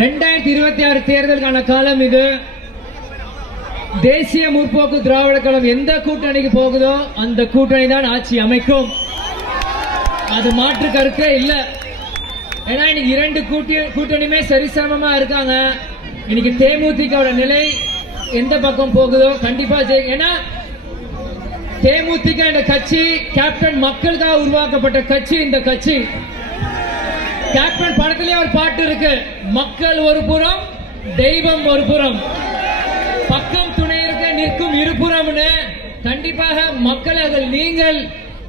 2026 தேர்தலுக்கான காலம் இது. தேசிய முற்போக்கு திராவிட கழகம் எந்த கூட்டணிக்கு போகுதோ அந்த கூட்டணி தான் ஆட்சி அமைக்கும். அது மாற்று கருத்தே இல்ல. ஏன்னா இன்னைக்கு 2 கூட்டணியுமே சரிசமமா இருக்காங்க. இன்னைக்கு தேமுதிக நிலை எந்த பக்கம் போகுதோ கண்டிப்பா ஏன்னா தேமுதிக என்ற கட்சி கேப்டன் மக்களுக்காக உருவாக்கப்பட்ட கட்சி. இந்த கட்சி கேப்டன் படத்திலே ஒரு பாட்டு இருக்கு, மக்கள் ஒரு புறம் தெய்வம் ஒரு புறம், பக்கம் துணை இருக்க நிற்கும் இருபுறம்னு. கண்டிப்பாக மக்கள் அதில் நீங்கள்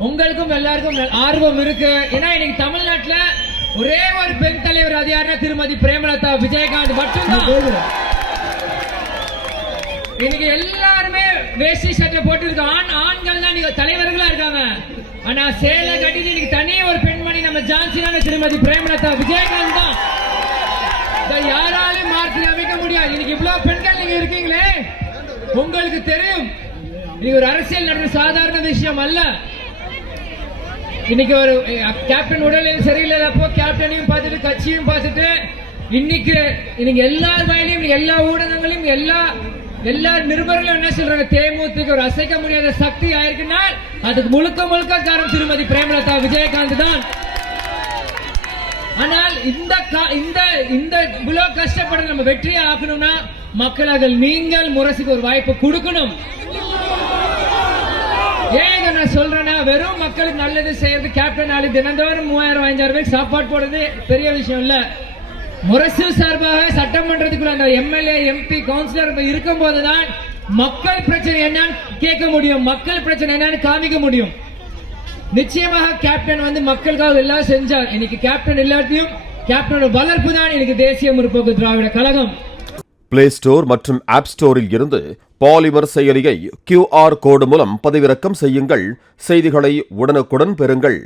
உங்களுக்கும் எல்லாருக்கும் ஆர்வம் இருக்கு. ஏன்னா இன்னைக்கு தமிழ்நாட்டில் ஒரே ஒரு பெண் தலைவர், அது யாருன்னா திருமதி பிரேமலதா விஜயகாந்த் மட்டும்தான். இன்னைக்கு எல்லாருமே வேஷ்டி சட்டை போட்டு இருக்க ஆண்கள் தான் நீங்க தலைவர்களா இருக்காங்க. ஆனா சேலை கட்டிட்டு இன்னைக்கு தனியே ஒரு பெண்மணி நம்ம ஜான்சியான திருமதி பிரேமலதா விஜயகாந்த் தான். யாராலும் மாற்றி அமைக்க முடியாது. இன்னைக்கு இவ்வளவு பெண்கள் நீங்க இருக்கீங்களே, உங்களுக்கு தெரியும் இது ஒரு அரசியல் நடந்த சாதாரண விஷயம் அல்ல. இன்னைக்கு ஒரு கேப்டன் உடல்நிலை சரியில்லாதப்போ கேப்டனையும் பார்த்துட்டு கட்சியும் பார்த்துட்டு இன்னைக்கு எல்லார் வாயிலையும் எல்லா ஊடகங்களையும் எல்லா நிருபர்களும் என்ன சொல்றாங்க, தேமுதிக ஒரு அசைக்க முடியாத சக்தி ஆயிருக்குன்னா அதுக்கு முழுக்க முழுக்க காரணம் திருமதி பிரேமலதா விஜயகாந்த் தான். ஆனால் இந்த இவ்வளவு கஷ்டப்பட நம்ம வெற்றியை ஆக்கணும்னா மக்களாக நீங்கள் முரசுக்கு ஒரு வாய்ப்பு கொடுக்கணும். ஏன் இதை நான் சொல்றேன்னா, வெறும் மக்களுக்கு நல்லது செய்யறது கேப்டன் ஆளு தினந்தோறும் 3000-5000 பேருக்கு சாப்பாடு போடுறது பெரிய விஷயம் இல்ல. முரசு சார்பாக சட்டமன்றத்துக்குள்ள அந்த எம்எல்ஏ எம்பி கவுன்சிலர் இருக்கும் போதுதான் மக்கள் பிரச்சனை என்னன்னு கேட்க முடியும், மக்கள் பிரச்சனை என்னன்னு காமிக்க முடியும். நிச்சயமாக கேப்டன் மக்களுக்காக எல்லாம் செஞ்சார். இன்னைக்கு கேப்டன் எல்லாத்தையும் கேப்டனோட வளர்ப்பு தான் இன்னைக்கு தேசிய முற்போக்கு திராவிட கழகம். பிளே ஸ்டோர் மற்றும் ஆப் ஸ்டோரில் இருந்து பாலிமர் செயலியை QR கோடு மூலம் பதிவிறக்கம் செய்யுங்கள். செய்திகளை உடனுக்குடன் பெறுங்கள்.